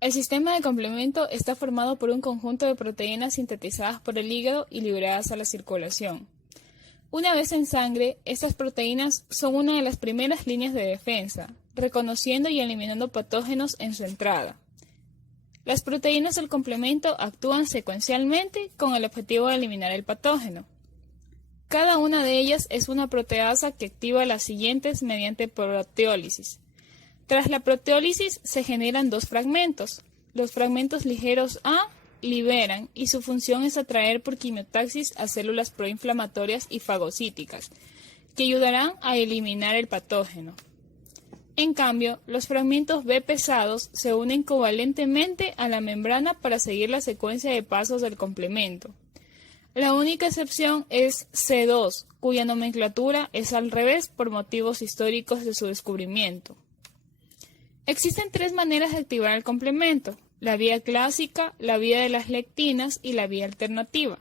El sistema de complemento está formado por un conjunto de proteínas sintetizadas por el hígado y liberadas a la circulación. Una vez en sangre, estas proteínas son una de las primeras líneas de defensa, reconociendo y eliminando patógenos en su entrada. Las proteínas del complemento actúan secuencialmente con el objetivo de eliminar el patógeno. Cada una de ellas es una proteasa que activa las siguientes mediante proteólisis. Tras la proteólisis se generan dos fragmentos. Los fragmentos ligeros A liberan y su función es atraer por quimiotaxis a células proinflamatorias y fagocíticas, que ayudarán a eliminar el patógeno. En cambio, los fragmentos B pesados se unen covalentemente a la membrana para seguir la secuencia de pasos del complemento. La única excepción es C2, cuya nomenclatura es al revés por motivos históricos de su descubrimiento. Existen tres maneras de activar el complemento: la vía clásica, la vía de las lectinas y la vía alternativa.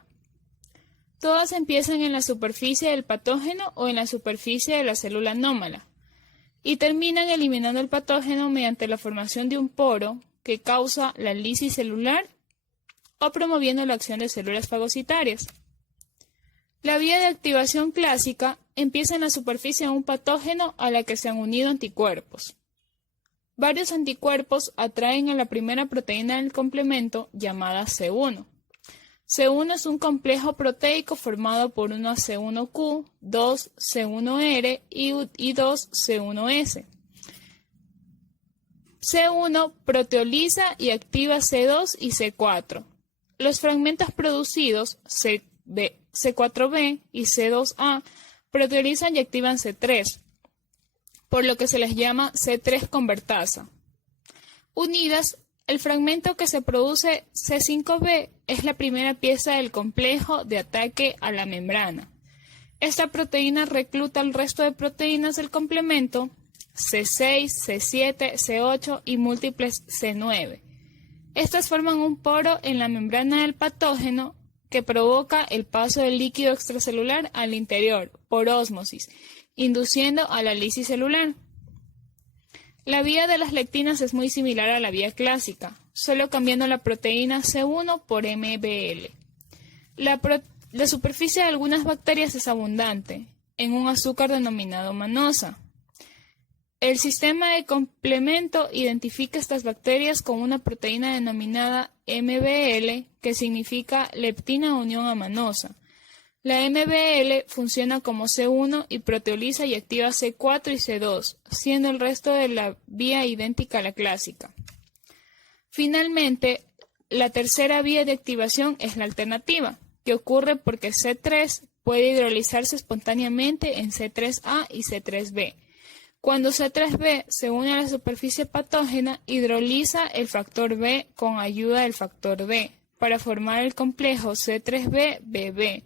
Todas empiezan en la superficie del patógeno o en la superficie de la célula anómala y terminan eliminando el patógeno mediante la formación de un poro que causa la lisis celular o promoviendo la acción de células fagocitarias. La vía de activación clásica empieza en la superficie de un patógeno a la que se han unido anticuerpos. Varios anticuerpos atraen a la primera proteína del complemento llamada C1. C1 es un complejo proteico formado por 1 C1Q, 2 C1R y 2 C1S. C1 proteoliza y activa C2 y C4. Los fragmentos producidos, C4b y C2a, proteolizan y activan C3, por lo que se les llama C3 convertasa. Unidas, el fragmento que se produce C5b es la primera pieza del complejo de ataque a la membrana. Esta proteína recluta al resto de proteínas del complemento, C6, C7, C8 y múltiples C9. Estas forman un poro en la membrana del patógeno que provoca el paso del líquido extracelular al interior por ósmosis, induciendo a la lisis celular. La vía de las lectinas es muy similar a la vía clásica, solo cambiando la proteína C1 por MBL. La superficie de algunas bacterias es abundante en un azúcar denominado manosa. El sistema de complemento identifica estas bacterias con una proteína denominada MBL, que significa leptina unión amanosa. La MBL funciona como C1 y proteoliza y activa C4 y C2, siendo el resto de la vía idéntica a la clásica. Finalmente, la tercera vía de activación es la alternativa, que ocurre porque C3 puede hidrolizarse espontáneamente en C3A y C3B. Cuando C3b se une a la superficie patógena, hidroliza el factor B con ayuda del factor B para formar el complejo C3b-BB.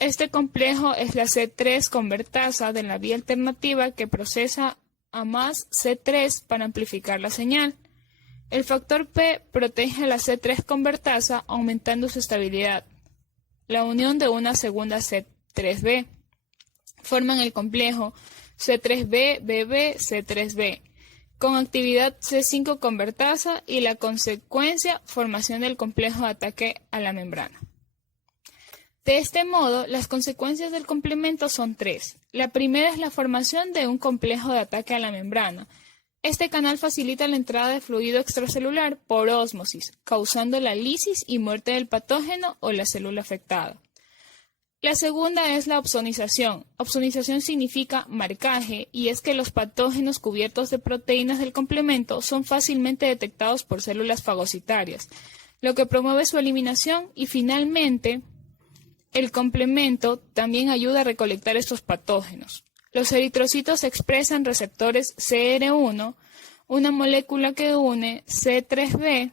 Este complejo es la C3 convertasa de la vía alternativa que procesa a más C3 para amplificar la señal. El factor P protege a la C3 convertasa aumentando su estabilidad. La unión de una segunda C3b forman el complejo C3b-BB, C3b, con actividad C5 convertasa y la consecuencia formación del complejo de ataque a la membrana. De este modo, las consecuencias del complemento son tres. La primera es la formación de un complejo de ataque a la membrana. Este canal facilita la entrada de fluido extracelular por ósmosis, causando la lisis y muerte del patógeno o la célula afectada. La segunda es la opsonización. Opsonización significa marcaje y es que los patógenos cubiertos de proteínas del complemento son fácilmente detectados por células fagocitarias, lo que promueve su eliminación y finalmente el complemento también ayuda a recolectar estos patógenos. Los eritrocitos expresan receptores CR1, una molécula que une C3b.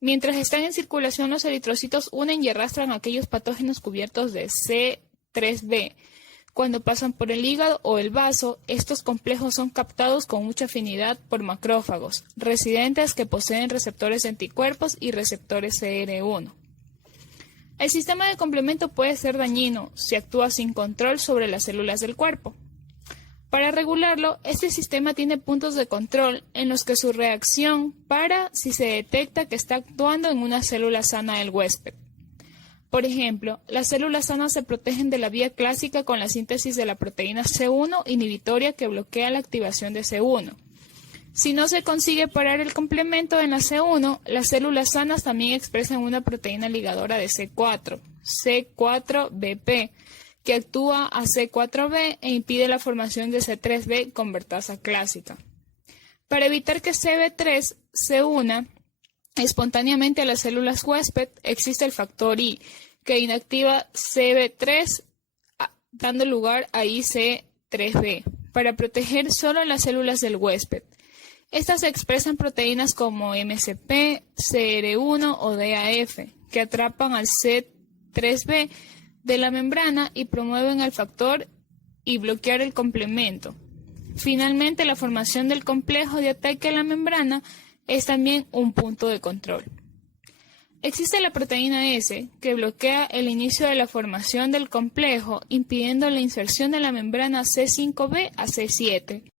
Mientras están en circulación, los eritrocitos unen y arrastran aquellos patógenos cubiertos de C3b. Cuando pasan por el hígado o el vaso, estos complejos son captados con mucha afinidad por macrófagos, residentes que poseen receptores de anticuerpos y receptores CR1. El sistema de complemento puede ser dañino si actúa sin control sobre las células del cuerpo. Para regularlo, este sistema tiene puntos de control en los que su reacción para si se detecta que está actuando en una célula sana del huésped. Por ejemplo, las células sanas se protegen de la vía clásica con la síntesis de la proteína C1 inhibitoria que bloquea la activación de C1. Si no se consigue parar el complemento en la C1, las células sanas también expresan una proteína ligadora de C4, C4BP, que actúa a C4b e impide la formación de C3b convertasa clásica. Para evitar que CB3 se una espontáneamente a las células huésped, existe el factor I, que inactiva CB3 dando lugar a IC3b, para proteger solo las células del huésped. Estas expresan proteínas como MCP, CR1 o DAF, que atrapan al C3b de la membrana y promueven el factor y bloquear el complemento. Finalmente, la formación del complejo de ataque a la membrana es también un punto de control. Existe la proteína S, que bloquea el inicio de la formación del complejo, impidiendo la inserción de la membrana C5b a C7.